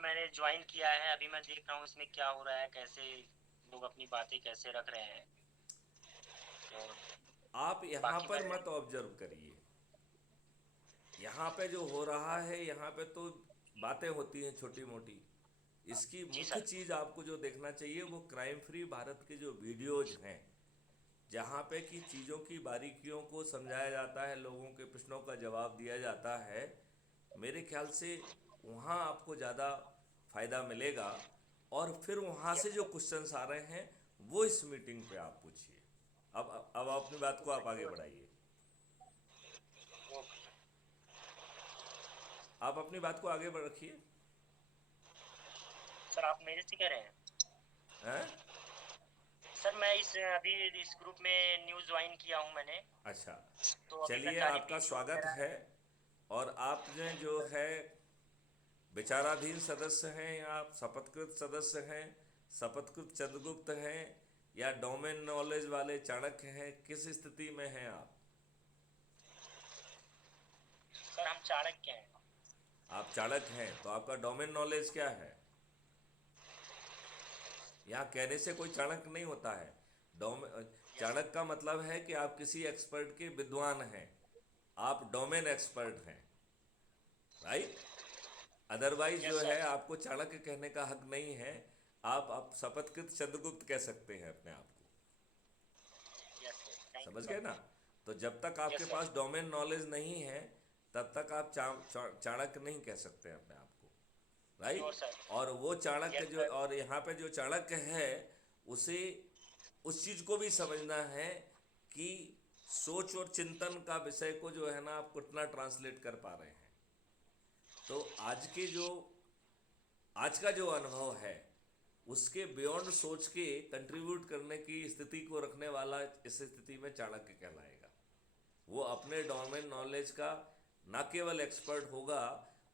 मैंने ज्वाइन किया है, अभी मैं देख रहा हूँ इसमें क्या हो रहा है, कैसे लोग अपनी बातें कैसे रख रहे हैं। तो आप यहाँ बाकी पर मैं। मत ऑब्जर्व करिए। यहाँ पे जो हो रहा है, यहाँ पे तो बातें होती हैं छोटी मोटी। इसकी जी मुख्य सर। चीज़ आपको जो देखना चाहिए वो क्राइम फ्री भारत के जो वीडियोज हैं, जहाँ पे कि चीज़ों की बारीकियों को समझाया जाता है, लोगों के प्रश्नों का जवाब दिया जाता है। मेरे ख्याल से वहाँ आपको ज़्यादा फायदा मिलेगा। और फिर वहाँ से यस जो सर। क्वेश्चंस आ रहे हैं वो इस मीटिंग पे आप पूछिए। अब अपनी बात को आप आगे श्योर बढ़ाइए। सर। ओके आप अपनी बात को आगे बढ़ रखिए। सर, आप मेरे से कह रहे हैं? हैं? सर, मैं अभी इस ग्रुप में न्यू ज्वाइन किया हूँ मैंने। अच्छा, तो अभी मैं चलिए सारी आपका वीडियो स्वागत वगैरह। है। और आपने थैंक यू जो सर। है विचाराधीन सदस्य हैं या आप शपथकृत सदस्य हैं, शपथकृत चंद्रगुप्त हैं, या डोमेन नॉलेज वाले चाणक्य हैं, किस स्थिति में हैं आप? सर, हम चाणक्य हैं। आप चाणक्य हैं तो आपका डोमेन नॉलेज क्या है? यहाँ कहने से कोई चाणक्य नहीं होता है। डोमे यस चाणक्य का मतलब है कि आप किसी एक्सपर्ट के विद्वान हैं, आप डोमेन एक्सपर्ट हैं, राइट? अदरवाइज जो यस है सर। आपको चाणक्य कहने का हक नहीं है। आप शपथकृत चंद्रगुप्त कह सकते हैं अपने आप को। यस सर, थैंक यू समझ गए सर। ना? तो जब तक आपके यस सर। पास डोमेन नॉलेज नहीं है, तब तक आप चाणक्य नहीं कह सकते अपने आप को, श्योर राइट? सर। और वो चाणक्य यस जो, सर। और यहाँ पे जो चाणक्य है, उसे उस चीज को भी समझना है कि सोच और चिंतन का विषय को जो है ना आप कितना ट्रांसलेट कर पा रहे हैं। तो आज का जो अनुभव है उसके बियॉन्ड सोच के कंट्रीब्यूट करने की स्थिति को रखने वाला इस स्थिति में चाणक्य कहलाएगा। वो अपने डोमेन नॉलेज का न केवल एक्सपर्ट होगा,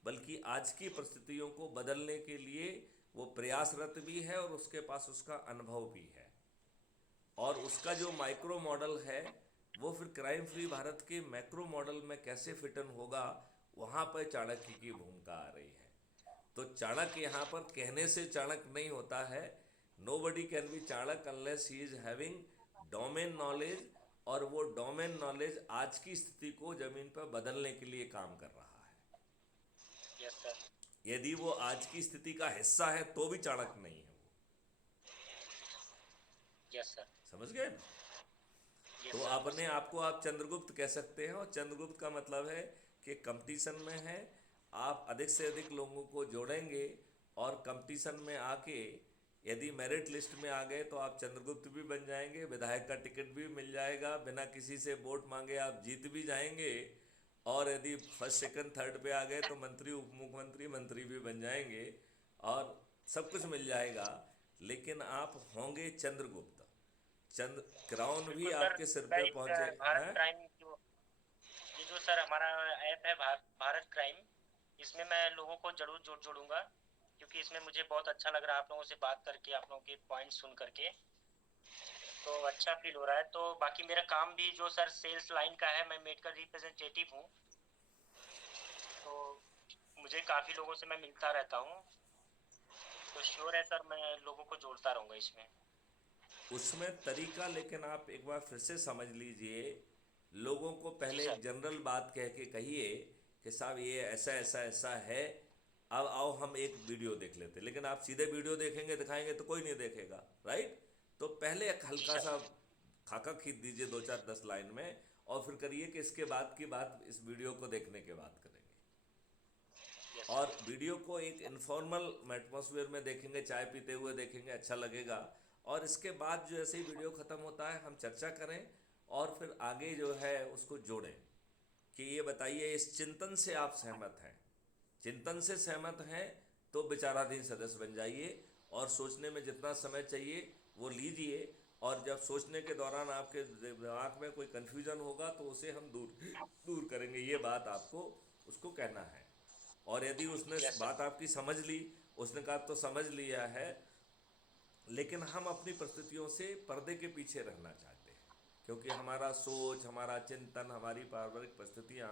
बल्कि आज की परिस्थितियों को बदलने के लिए वो प्रयासरत भी है और उसके पास उसका अनुभव भी है। और उसका यस जो सर। माइक्रो मॉडल है वो फिर क्राइम फ्री भारत के मैक्रो मॉडल में कैसे फिटन होगा, वहाँ पर चाणक्य की भूमिका आ रही है। तो चाणक्य यहाँ पर कहने से चाणक्य नहीं होता है। Nobody can be Chanakya unless he is having domain knowledge. और वो डोमेन नॉलेज आज की स्थिति को जमीन पर बदलने के लिए काम कर रहा है। Yes sir. यदि वो आज की स्थिति का हिस्सा है तो भी चाणक्य नहीं है वो। Yes sir. समझ गए ना? तो यस सर, अपने मस्त। आप को आप चंद्रगुप्त कह सकते हैं, और चंद्रगुप्त का मतलब है कि कंपटीशन में है। आप अधिक से अधिक लोगों को जोड़ेंगे और कंपटीशन में आके यदि मेरिट लिस्ट में आ गए तो आप चंद्रगुप्त भी बन जाएंगे, विधायक का टिकट भी मिल जाएगा, बिना किसी से वोट मांगे आप जीत भी जाएंगे। और यदि फर्स्ट सेकंड थर्ड पे आ गए तो मंत्री, उप मुख्यमंत्री, मंत्री भी बन जाएंगे, और सब कुछ मिल जाएगा। लेकिन आप होंगे चंद्रगुप्त। चंद्र क्राउन भी बिल्कुल सर। आपके सिर मैं पे इस पहुंचे। भारत हैं? क्राइम जो, ये जो सर हमारा ऐप है, भारत क्राइम, इसमें मैं लोगों को जरूर जोड़ूंगा, क्योंकि इसमें मुझे बहुत अच्छा लग रहा है आप लोगों से बात करके, आप लोगों के पॉइंट सुन करके। तो अच्छा फील हो रहा है। तो बाकी मेरा काम भी जो सर सेल्स लाइन का है, मैं मेडिकल रिप्रेजेंटेटिव हूँ। तो मुझे काफी लोगों से मैं मिलता रहता हूँ। तो श्योर है सर, मैं लोगों को जोड़ता रहूंगा इसमें। उसमें तरीका, लेकिन आप एक बार फिर से समझ लीजिए। लोगों को जी पहले सर। एक जनरल बात कह के कहिए कि साहब ये ऐसा ऐसा ऐसा है, अब आओ हम एक वीडियो देख लेते। लेकिन आप सीधे वीडियो देखेंगे दिखाएंगे तो कोई नहीं देखेगा, राइट? तो पहले एक जी हल्का सर। सा खाका खींच दीजिए, 2 4 10 लाइन में। और फिर करिए कि इसके बाद की बात इस वीडियो को देखने के बाद करेंगे। यस और सर। वीडियो को एक इनफॉर्मल एटमॉस्फेयर में देखेंगे, चाय पीते हुए देखेंगे, अच्छा लगेगा। और इसके बाद जो ऐसे ही वीडियो ख़त्म होता है हम चर्चा करें, और फिर आगे जो है उसको जोड़ें कि ये बताइए इस चिंतन से आप सहमत हैं। चिंतन से सहमत हैं तो विचाराधीन सदस्य बन जाइए, और सोचने में जितना समय चाहिए वो लीजिए। और जब सोचने के दौरान आपके दिमाग में कोई कन्फ्यूजन होगा तो उसे हम दूर दूर करेंगे, ये बात आपको उसको कहना है। और यदि उसने यस सर। बात आपकी समझ ली, उसने कहा तो समझ लिया है, लेकिन हम अपनी परिस्थितियों से पर्दे के पीछे रहना चाहते हैं, क्योंकि हमारा सोच, हमारा चिंतन, हमारी पारिवारिक परिस्थितियाँ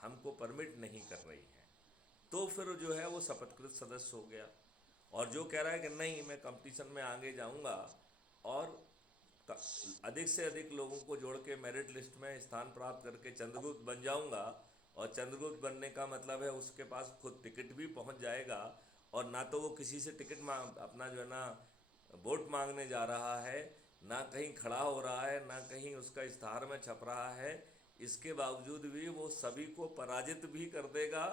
हमको परमिट नहीं कर रही हैं। तो फिर जो है वो शपथकृत सदस्य हो गया। और जो कह रहा है कि नहीं मैं कंपटीशन में आगे जाऊंगा और अधिक से अधिक लोगों को जोड़ के मेरिट लिस्ट में स्थान प्राप्त करके चंद्रगुप्त बन जाऊंगा, और चंद्रगुप्त बनने का मतलब है उसके पास खुद टिकट भी पहुंच जाएगा, और ना तो वो किसी से टिकट मांग अपना जो है ना वोट मांगने जा रहा है, ना कहीं खड़ा हो रहा है, ना कहीं उसका इश्तहार में छप रहा है, इसके बावजूद भी वो सभी को पराजित भी कर देगा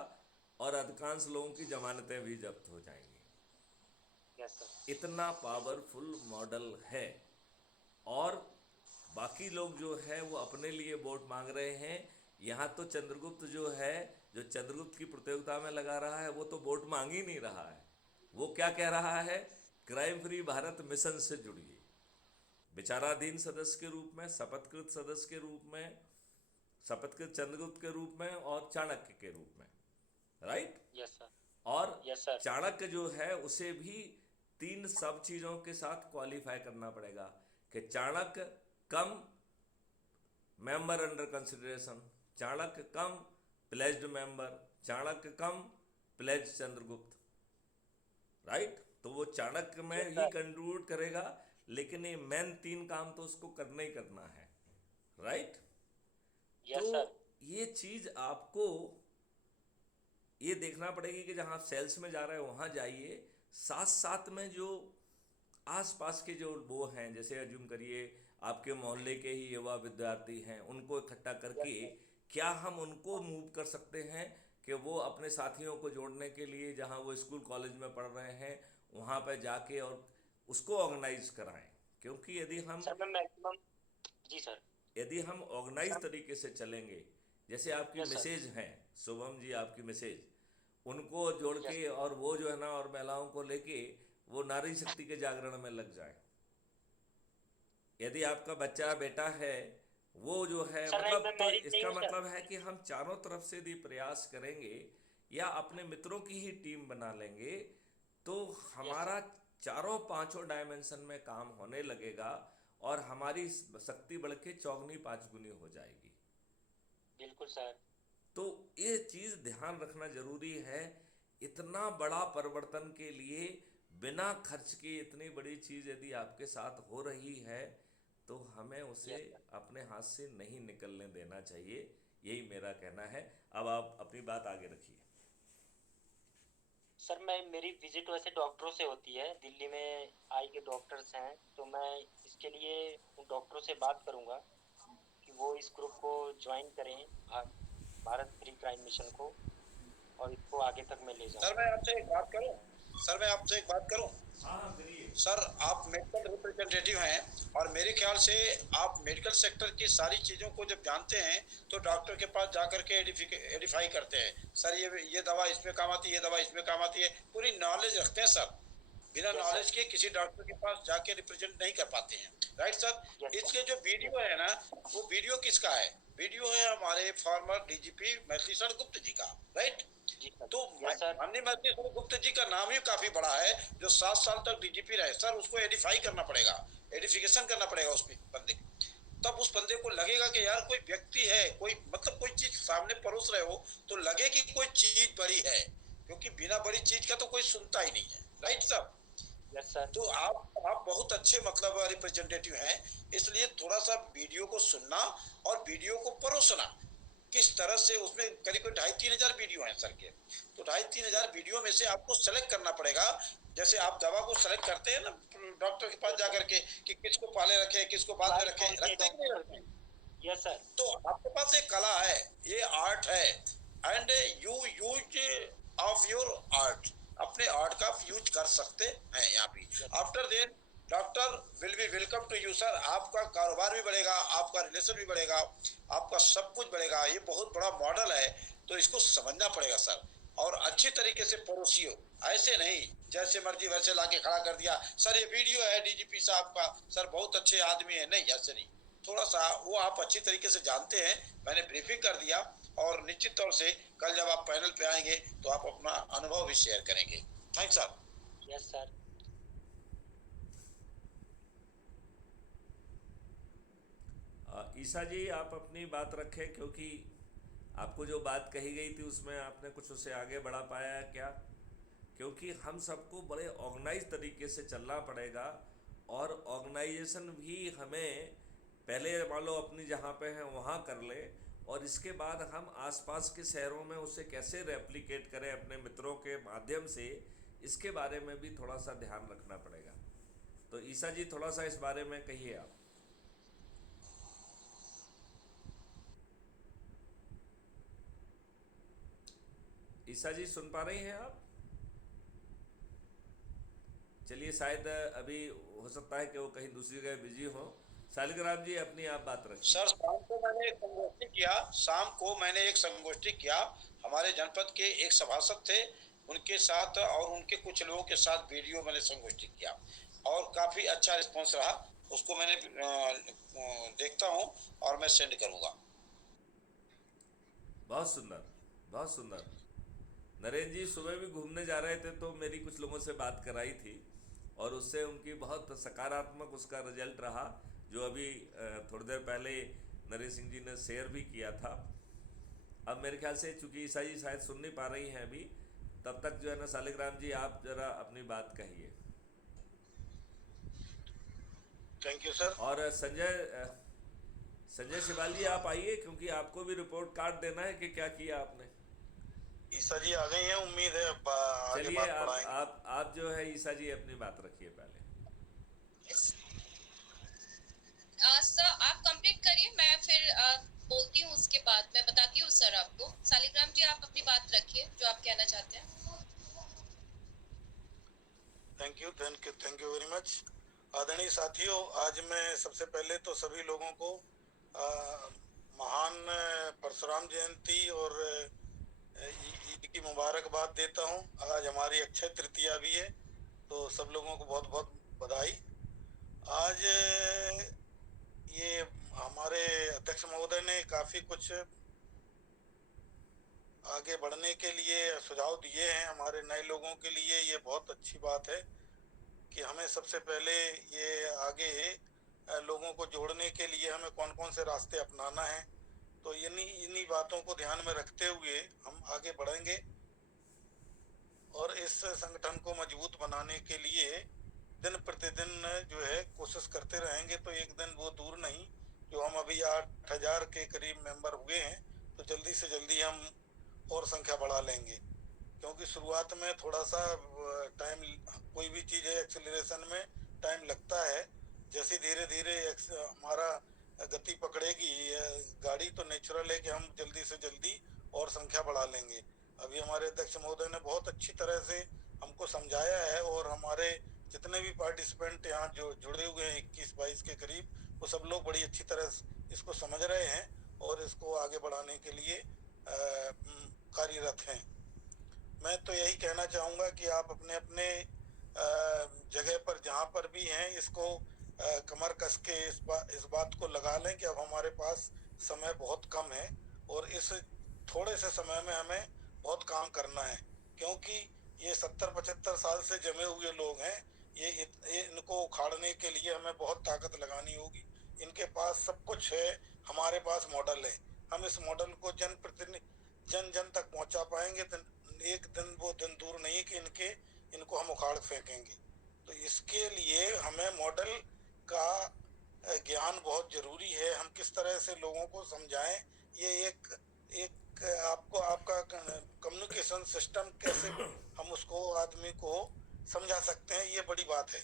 और अधिकांश लोगों की जमानतें भी जब्त हो जाएंगी। Yes sir. इतना बिल्कुल। पावरफुल मॉडल है। और बाकी लोग जो है वो अपने लिए वोट मांग रहे हैं। यहाँ तो चंद्रगुप्त जो है, जो चंद्रगुप्त की प्रतियोगिता में लगा रहा है, वो तो वोट मांग ही नहीं रहा है। वो क्या कह रहा है, क्राइम फ्री भारत मिशन से जुड़िए, विचाराधीन सदस्य के रूप में, शपथकृत सदस्य के रूप में, शपथकृत चंद्रगुप्त के रूप में और चाणक्य के रूप में, राइट। Yes sir. और यस सर। चाणक्य जो है उसे भी तीन सब चीज़ों के साथ क्वालिफाई करना पड़ेगा कि चाणक्य कम मेंबर अंडर कंसिडरेशन, चाणक्य कम प्लेज्ड मेंबर, चाणक्य कम प्लेज चंद्रगुप्त, राइट। तो वो चाणक्य में यस ही सर। कंट्रीब्यूट करेगा, लेकिन ये मेन तीन काम तो उसको करना ही करना है, राइट। तो यस सर। ये चीज़ आपको ये देखना पड़ेगी कि जहाँ आप सेल्स में जा रहे हो वहाँ जाइए, साथ साथ में जो आसपास के जो वो हैं, जैसे अज्यूम करिए आपके मोहल्ले के ही युवा विद्यार्थी हैं, उनको इकट्ठा यस करके सर। क्या हम उनको मूव कर सकते हैं कि वो अपने साथियों को जोड़ने के लिए जहाँ वो स्कूल कॉलेज में पढ़ रहे हैं वहाँ पर जाके और उसको ऑर्गेनाइज कराएं। क्योंकि सर मैं मैक्सिमम। जी सर। यदि हम ऑर्गेनाइज सर। तरीके से चलेंगे, जैसे आपकी यस सर। मिसेज हैं शुभम जी, आपकी मिसेज, उनको जोड़ यस। के और वो जो है ना और महिलाओं को लेके वो नारी शक्ति के जागरण में लग जाए। यदि आपका बच्चा बेटा है, वो जो है सर नहीं, मतलब, मैं तो मैरिड नहीं इसका हूँ सर। मतलब है कि हम चारों तरफ से यदि प्रयास करेंगे या अपने मित्रों की ही टीम बना लेंगे, तो यस सर। हमारा चारों पांचों डायमेंशन में काम होने लगेगा और हमारी शक्ति बढ़ के चौगुनी पांचगुनी हो जाएगी। बिल्कुल सर। तो ये चीज़ ध्यान रखना जरूरी है। इतना बड़ा परिवर्तन के लिए बिना खर्च के इतनी बड़ी चीज़ यदि आपके साथ हो रही है, तो हमें उसे यस सर। अपने हाथ से नहीं निकलने देना चाहिए। यही मेरा कहना है। अब आप अपनी बात आगे रखिए। सर मैं मेरी विजिट वैसे डॉक्टरों से होती है, दिल्ली में आई के डॉक्टर्स हैं, तो मैं इसके लिए उन डॉक्टरों से बात करूंगा कि वो इस ग्रुप को ज्वाइन करें, भारत फ्री क्राइम मिशन को, और इसको आगे तक मैं ले सर जाऊंगा। मैं आपसे एक बात करूं। सर मैं आपसे एक बात करूं। हाँ हाँ, करिए। सर आप मेडिकल रिप्रेजेंटेटिव हैं और मेरे ख्याल से आप मेडिकल सेक्टर की सारी चीज़ों को जब जानते हैं तो डॉक्टर के पास जाकर के एडिफाई करते हैं। सर ये दवा इसमें काम आती है, ये दवा इसमें काम आती है, पूरी नॉलेज रखते हैं सर। बिना यस सर। नॉलेज के किसी डॉक्टर के पास जाके रिप्रेजेंट नहीं कर पाते हैं। Right sir. Yes sir. इसके जो वीडियो है ना, वो वीडियो किसका है? वीडियो है हमारे फॉर्मर डीजीपी मैथिलीशरण गुप्त जी का। राइट। जी सर। तो यस सर। माननीय मैथिलीशरण गुप्त जी का नाम ही काफी बड़ा है, जो 7 साल तक डीजीपी रहे। सर उसको एडिफाई करना पड़ेगा, एडिफिकेशन करना पड़ेगा उस बंदे को। तब उस बंदे को लगेगा कि यार कोई व्यक्ति है, कोई मतलब कोई चीज सामने परोस रहे हो तो लगे कि कोई चीज बड़ी है, क्योंकि बिना बड़ी चीज का तो कोई सुनता ही नहीं है। Right sir. Yes sir. तो आप बहुत अच्छे मतलब रिप्रेजेंटेटिव हैं, इसलिए थोड़ा सा वीडियो को सुनना और वीडियो को परोसना किस तरह से, उसमें करीब 2,500-3,000 वीडियो हैं सर के। तो 2,500-3,000 वीडियो में से आपको सेलेक्ट करना पड़ेगा। जैसे आप दवा को सेलेक्ट करते हैं ना डॉक्टर के पास जाकर के कि किसको पहले रखें किसको बाद में रखें, कौन से रखते कि नहीं डॉक्टर रखते? की? Yes sir. तो आपके पास एक कला है, ये आर्ट है, and you use of your art, अपने आर्ट का यूज कर सकते हैं यहाँ पे। After then doctor will be welcome to you sir. आपका कारोबार भी बढ़ेगा, आपका रिलेशन भी बढ़ेगा, आपका सब कुछ बढ़ेगा। ये बहुत बड़ा मॉडल है, तो इसको समझना पड़ेगा सर। और अच्छी तरीके से परोसियो, ऐसे नहीं जैसे मर्जी वैसे लाके खड़ा कर दिया। सर ये वीडियो है डीजीपी साहब का, सर बहुत अच्छे आदमी है, नहीं ऐसे नहीं। थोड़ा सा वो आप अच्छी तरीके से जानते हैं, मैंने ब्रीफिंग कर दिया। और निश्चित तौर से कल जब आप पैनल पे आएंगे तो आप अपना अनुभव भी शेयर करेंगे। Thanks sir. Yes sir. Isa ji आप अपनी बात रखें, क्योंकि आपको जो बात कही गई थी उसमें आपने कुछ उसे आगे बढ़ा पाया है क्या? क्योंकि हम सबको बड़े ऑर्गेनाइज तरीके से चलना पड़ेगा, और ऑर्गेनाइजेशन भी हमें पहले मान लो अपनी जहाँ पे हैं वहाँ कर ले, और इसके बाद हम आसपास के शहरों में उसे कैसे रेप्लिकेट करें अपने मित्रों के माध्यम से, इसके बारे में भी थोड़ा सा ध्यान रखना पड़ेगा। तो ईसा जी थोड़ा सा इस बारे में कहिए आप। ईसा जी सुन पा रही हैं आप? चलिए, शायद अभी हो सकता है कि वो कहीं दूसरी जगह बिजी हो। शालिग्राम जी अपनी आप बात रखिए। सर, शाम को मैंने एक संगोष्ठी किया। हमारे जनपद के एक सभासद थे, उनके साथ और उनके कुछ लोगों के साथ वीडियो मैंने संगोष्ठी किया और काफी अच्छा रिस्पॉन्स रहा। उसको मैंने देखता हूँ और मैं सेंड करूंगा। बहुत सुंदर, बहुत सुंदर। नरेंद्र जी सुबह भी घूमने जा रहे थे तो मेरी कुछ लोगों से बात कराई थी, और उससे उनकी बहुत सकारात्मक उसका रिजल्ट रहा, जो अभी थोड़ी देर पहले नरेंद्र सिंह जी ने शेयर भी किया था। अब मेरे ख्याल से चूंकि ईसा जी शायद सुन नहीं पा रही हैं अभी, तब तक जो है ना शालिग्राम जी आप जरा अपनी बात कहिए। Thank you sir. और संजय शिवाल जी आप आइए, क्योंकि आपको भी रिपोर्ट कार्ड देना है कि क्या किया आपने। ईसा जी आ गई हैं, उम्मीद है आगे चलिए, बात बढ़ाएंगे। आप जो है ईसा जी अपनी बात रखिए पहले। सर आप कंप्लीट करिए, मैं फिर बोलती हूँ, उसके बाद मैं बताती हूँ सर आपको। शालिग्राम जी आप अपनी बात रखिए जो आप कहना चाहते हैं। Thank you very much. आदरणीय साथियों, आज मैं सबसे पहले तो सभी लोगों को महान परशुराम जयंती और ईद की मुबारकबाद देता हूँ। आज हमारी अक्षय तृतीया भी है, तो सब लोगों को बहुत बहुत बधाई। आज ये हमारे अध्यक्ष महोदय ने काफ़ी कुछ आगे बढ़ने के लिए सुझाव दिए हैं। हमारे नए लोगों के लिए ये बहुत अच्छी बात है कि हमें सबसे पहले ये आगे लोगों को जोड़ने के लिए हमें कौन कौन से रास्ते अपनाना है। तो इन्हीं बातों को ध्यान में रखते हुए हम आगे बढ़ेंगे और इस संगठन को मजबूत बनाने के लिए दिन प्रतिदिन जो है कोशिश करते रहेंगे। तो एक दिन वो दूर नहीं, जो हम अभी 8,000 के करीब मेंबर हुए हैं, तो जल्दी से जल्दी हम और संख्या बढ़ा लेंगे। क्योंकि शुरुआत में थोड़ा सा टाइम, कोई भी चीज़ है एक्सेलरेशन में टाइम लगता है। जैसे धीरे धीरे हमारा गति पकड़ेगी गाड़ी, तो नेचुरल है कि हम जल्दी से जल्दी और संख्या बढ़ा लेंगे। अभी हमारे अध्यक्ष महोदय ने बहुत अच्छी तरह से हमको समझाया है, और हमारे जितने भी पार्टिसिपेंट यहाँ जो जुड़े हुए हैं 21-22 के करीब, वो सब लोग बड़ी अच्छी तरह इसको समझ रहे हैं और इसको आगे बढ़ाने के लिए कार्यरत हैं। मैं तो यही कहना चाहूँगा कि आप अपने अपने जगह पर जहाँ पर भी हैं, इसको कमर कस के इस बात को लगा लें कि अब हमारे पास समय बहुत कम है और इस थोड़े से समय में हमें बहुत काम करना है। क्योंकि ये 70-75 साल से जमे हुए लोग हैं, इनको उखाड़ने के लिए हमें बहुत ताकत लगानी होगी। इनके पास सब कुछ है, हमारे पास मॉडल है। हम इस मॉडल को जन जन तक पहुंचा पाएंगे तो एक दिन वो दिन दूर नहीं कि इनको हम उखाड़ फेंकेंगे। तो इसके लिए हमें मॉडल का ज्ञान बहुत जरूरी है। हम किस तरह से लोगों को समझाएं, ये एक आपका कम्युनिकेशन सिस्टम कैसे हम उसको आदमी को समझा सकते हैं, ये बड़ी बात है।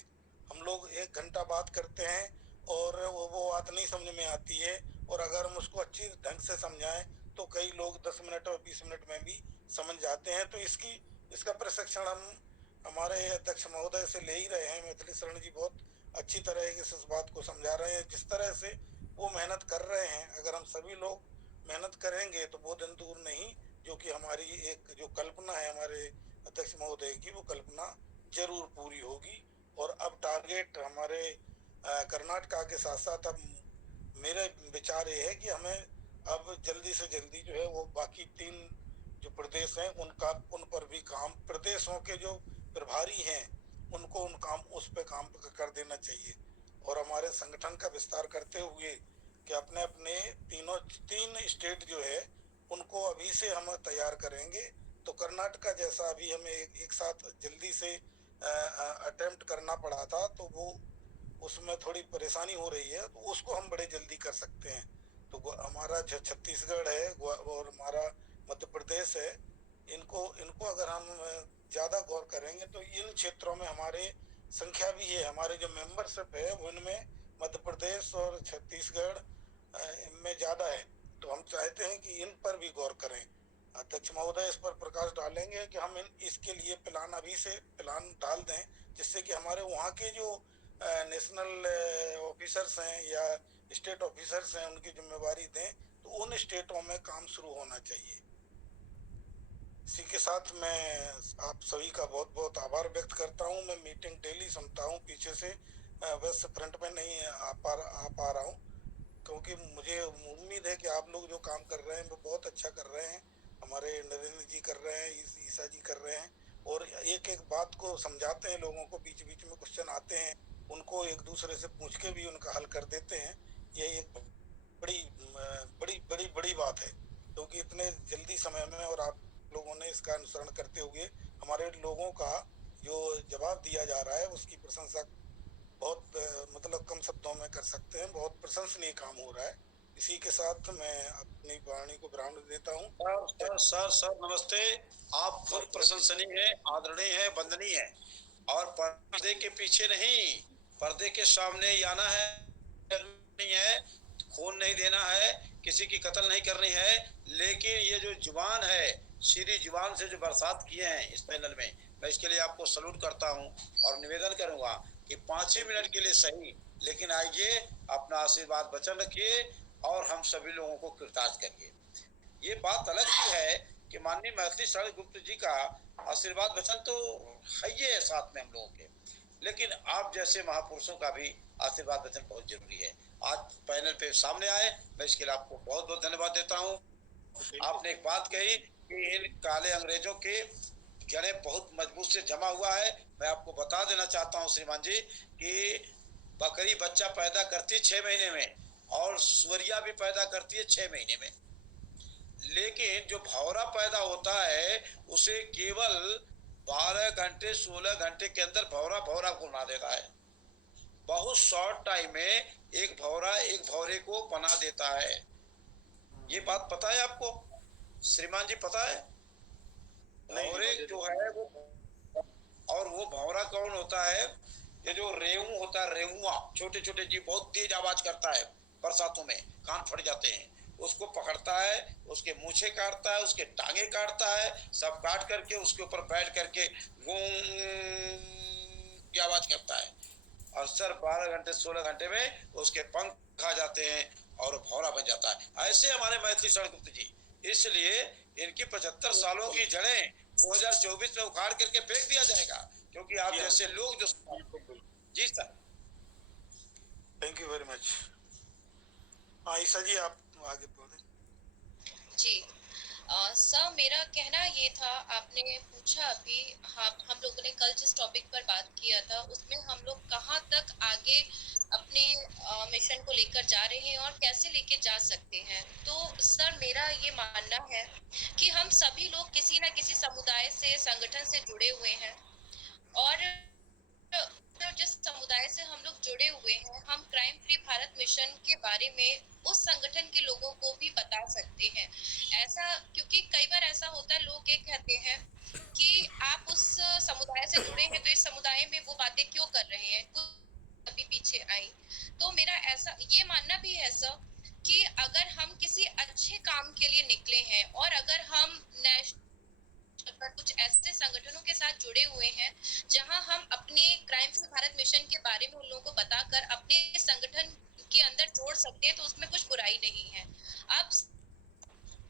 हम लोग 1 घंटा बात करते हैं और वो बात नहीं समझ में आती है, और अगर हम उसको अच्छी ढंग से समझाएं तो कई लोग 10 मिनट और 20 मिनट में भी समझ जाते हैं। तो इसका प्रशिक्षण हम हमारे अध्यक्ष महोदय से ले ही रहे हैं। मैथिली शरण जी बहुत अच्छी तरह से इस बात को समझा रहे हैं। जिस तरह से वो मेहनत कर रहे हैं, अगर हम सभी लोग मेहनत करेंगे तो वो दिन दूर नहीं, जो कि हमारी एक जो कल्पना है हमारे अध्यक्ष महोदय की, वो कल्पना जरूर पूरी होगी। और अब टारगेट हमारे कर्नाटका के साथ साथ अब मेरे विचार ये है कि हमें अब जल्दी से जल्दी जो है वो बाकी 3 जो प्रदेश हैं उन पर भी काम, प्रदेशों के जो प्रभारी हैं उनको उस पे काम कर देना चाहिए। और हमारे संगठन का विस्तार करते हुए कि अपने अपने 3 स्टेट जो है उनको अभी से हम तैयार करेंगे। तो कर्नाटका जैसा अभी हमें एक साथ जल्दी से अटेम्प्ट करना पड़ा था, तो वो उसमें थोड़ी परेशानी हो रही है, तो उसको हम बड़े जल्दी कर सकते हैं। तो हमारा जो छत्तीसगढ़ है और हमारा मध्य प्रदेश है, इनको इनको अगर हम ज़्यादा गौर करेंगे तो इन क्षेत्रों में हमारे संख्या भी है, हमारे जो मेंबरशिप है उनमें मध्य प्रदेश और छत्तीसगढ़ में ज़्यादा है। तो हम चाहते हैं कि इन पर भी गौर करें। अध्यक्ष महोदय इस पर प्रकाश डालेंगे कि हम इसके लिए प्लान अभी से प्लान डाल दें, जिससे कि हमारे वहाँ के जो नेशनल ऑफिसर्स हैं या स्टेट ऑफिसर्स हैं उनकी जिम्मेवारी दें, तो उन स्टेटों में काम शुरू होना चाहिए। इसी के साथ मैं आप सभी का बहुत बहुत आभार व्यक्त करता हूँ। मैं मीटिंग डेली सुनता हूँ पीछे से, बस फ्रंट में नहीं आ पा रहा हूँ, क्योंकि मुझे उम्मीद है कि आप लोग जो काम कर रहे हैं वो बहुत अच्छा कर रहे हैं। हमारे नरेंद्र जी कर रहे हैं, ईसा जी कर रहे हैं, और एक एक बात को समझाते हैं लोगों को। बीच बीच में क्वेश्चन आते हैं, उनको एक दूसरे से पूछ के भी उनका हल कर देते हैं। ये एक बड़ी बड़ी बड़ी बड़ी बात है, क्योंकि इतने जल्दी समय में और आप लोगों ने इसका अनुसरण करते हुए हमारे लोगों का जो जवाब दिया जा रहा है उसकी प्रशंसा बहुत मतलब कम शब्दों में कर सकते हैं। बहुत प्रशंसनीय काम हो रहा है। इसी के साथ मैं अपनी वाणी को विराम देता हूँ। सर नमस्ते। आप बहुत प्रशंसनीय है, आदरणीय है, वंदनीय है। और पर्दे के पीछे नहीं, पर्दे के सामने ही आना है, नहीं है, खून नहीं देना है, किसी की कत्ल नहीं करनी है। लेकिन ये जो जुबान है, सीधी जुबान से जो बरसात किए हैं इस पैनल में, मैं इसके लिए आपको सलूट करता हूं और निवेदन करूंगा कि 5 ही मिनट के लिए सही, लेकिन आइए अपना आशीर्वाद वचन रखिए और हम सभी लोगों को कृतार्थ करिए। ये बात अलग की है कि माननीय मैथिली शरण गुप्त जी का आशीर्वाद वचन तो है ही है साथ में हम लोगों के, लेकिन आप जैसे महापुरुषों का भी आशीर्वाद वचन बहुत जरूरी है। आज पैनल पे सामने आए, मैं इसके लिए आपको बहुत बहुत धन्यवाद देता हूँ। आपने एक बात कही कि इन काले अंग्रेजों के जड़ें बहुत मजबूत से जमा हुआ है। मैं आपको बता देना चाहता हूँ श्रीमान जी कि बकरी बच्चा पैदा करती है 6 महीने में, और सुअरिया भी पैदा करती है 6 महीने में, लेकिन जो भौरा पैदा होता है उसे केवल 12 घंटे 16 घंटे के अंदर भौरा भौरा को बना देता है। बहुत शॉर्ट टाइम में एक भौरा एक भौरे को बना देता है। ये बात पता है आपको श्रीमान जी? पता है? भौरे जो है वो, और वो भौरा कौन होता है? ये जो रेऊ होता है, रेऊआ, छोटे छोटे जीव, बहुत तेज आवाज करता है, बरसातों में कान फट जाते हैं। उसको पकड़ता है, उसके मूछे काटता है, उसके टांगे काटता है, सब काट करके उसके ऊपर बैठ करके गूं की आवाज करता है। और सर 12 घंटे 16 घंटे में उसके पंख आ जाते हैं और भौरा बन जाता है। ऐसे हमारे मैथिली शरण गुप्त जी, इसलिए इनकी 75 सालों की जड़ें 2024 में उखाड़ करके फेंक दिया जाएगा, क्योंकि आप जैसे लोग जो। जी sir, thank you very much. हाँ ईसा जी आप आगे बोलें। जी सर, मेरा कहना ये था, आपने पूछा अभी, हम लोगों ने कल जिस टॉपिक पर बात किया था उसमें हम लोग कहाँ तक आगे अपने मिशन को लेकर जा रहे हैं और कैसे लेके जा सकते हैं। तो सर मेरा ये मानना है कि हम सभी लोग किसी न किसी समुदाय से, संगठन से जुड़े हुए हैं, और तो जिस समुदाय से हम लोग जुड़े हुए हैं, हम क्राइम फ्री भारत मिशन के बारे में उस संगठन के लोगों को भी बता सकते हैं। ऐसा क्योंकि कई बार ऐसा होता है, लोग ये कहते हैं कि आप उस समुदाय से जुड़े हैं तो इस समुदाय में वो बातें क्यों कर रहे हैं, कुछ अभी पीछे आई। तो मेरा ऐसा ये मानना भी है सर कि अगर हम किसी अच्छे काम के लिए निकले हैं और अगर हम नेशनल पर कुछ ऐसे संगठनों के साथ जुड़े हुए हैं जहां हम अपने क्राइम फ्री भारत मिशन के बारे में उन लोगों को बताकर अपने संगठन के अंदर जोड़ सकते हैं, तो उसमें कुछ बुराई नहीं है। अब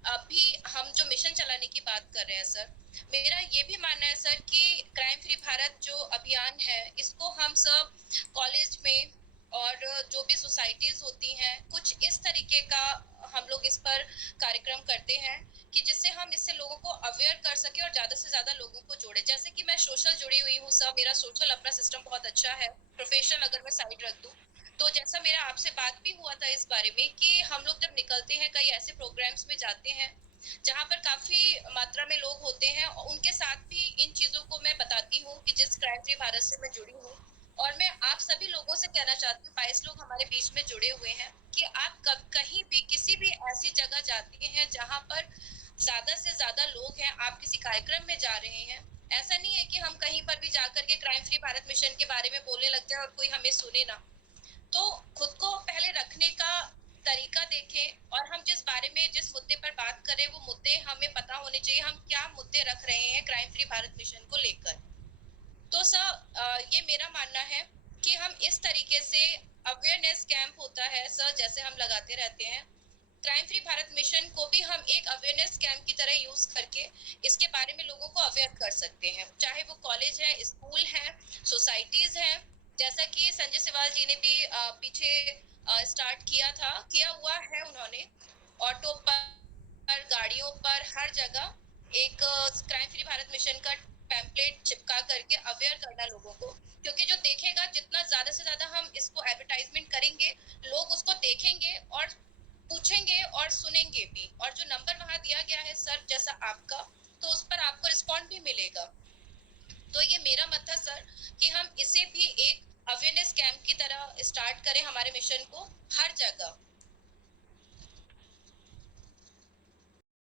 अभी हम जो मिशन चलाने की बात कर रहे हैं सर, मेरा ये भी मानना है सर कि क्राइम फ्री भारत जो अभियान है, इसको हम सब कॉलेज में और जो भी सोसाइटीज होती हैं, कुछ इस तरीके का हम लोग इस पर कार्यक्रम करते हैं कि जिससे हम इससे लोगों को अवेयर कर सके और ज्यादा से ज्यादा लोगों को जोड़े। जैसे कि मैं सोशल जुड़ी हुई हूँ सर, मेरा सोशल अपना सिस्टम बहुत अच्छा है। प्रोफेशनल अगर मैं साइड रख दूं, तो जैसा मेरा आपसे बात भी हुआ था इस बारे में कि हम लोग जब निकलते हैं, कई ऐसे प्रोग्राम्स में जाते हैं जहाँ पर काफी मात्रा में लोग होते हैं, और उनके साथ भी इन चीजों को मैं बताती हूँ कि जिस क्राइम फ्री भारत से मैं जुड़ी हूँ। और मैं आप सभी लोगों से कहना चाहती हूँ, 22 लोग हमारे बीच में जुड़े हुए हैं, कि आप कहीं भी किसी भी ऐसी जगह जाते हैं जहाँ पर ज्यादा से ज्यादा लोग हैं, आप किसी कार्यक्रम में जा रहे हैं, ऐसा नहीं है कि हम कहीं पर भी जाकर के क्राइम फ्री भारत मिशन के बारे में बोलने लग जाए और कोई हमें सुने ना। तो खुद को पहले रखने का तरीका देखें, और हम जिस बारे में जिस मुद्दे पर बात करें वो मुद्दे हमें पता होने चाहिए, हम क्या मुद्दे रख रहे हैं क्राइम फ्री भारत मिशन को लेकर। तो सर ये मेरा मानना है कि हम इस तरीके से अवेयरनेस कैंप होता है सर, जैसे हम लगाते रहते हैं, क्राइम फ्री भारत मिशन को भी हम एक अवेयरनेस कैंप की तरह यूज करके इसके बारे में लोगों को अवेयर कर सकते हैं, चाहे वो कॉलेज है, स्कूल है, सोसाइटीज है। जैसा कि संजय सिवाल जी ने भी पीछे स्टार्ट किया हुआ है उन्होंने, ऑटो पर, गाड़ियों पर, हर जगह एक क्राइम फ्री भारत मिशन का पैम्पलेट चिपका करके अवेयर करना लोगों को, क्योंकि जो देखेगा, जितना ज्यादा से ज्यादा हम इसको एडवर्टाइजमेंट करेंगे, लोग उसको देखेंगे और पूछेंगे और सुनेंगे भी। और जो नंबर वहां दिया गया है सर, जैसा आपका, तो उस पर आपको रिस्पॉन्ड भी मिलेगा। तो ये मेरा मत था सर, कि हम इसे भी एक अवेयरनेस कैंप की तरह स्टार्ट करें, हमारे मिशन को हर जगह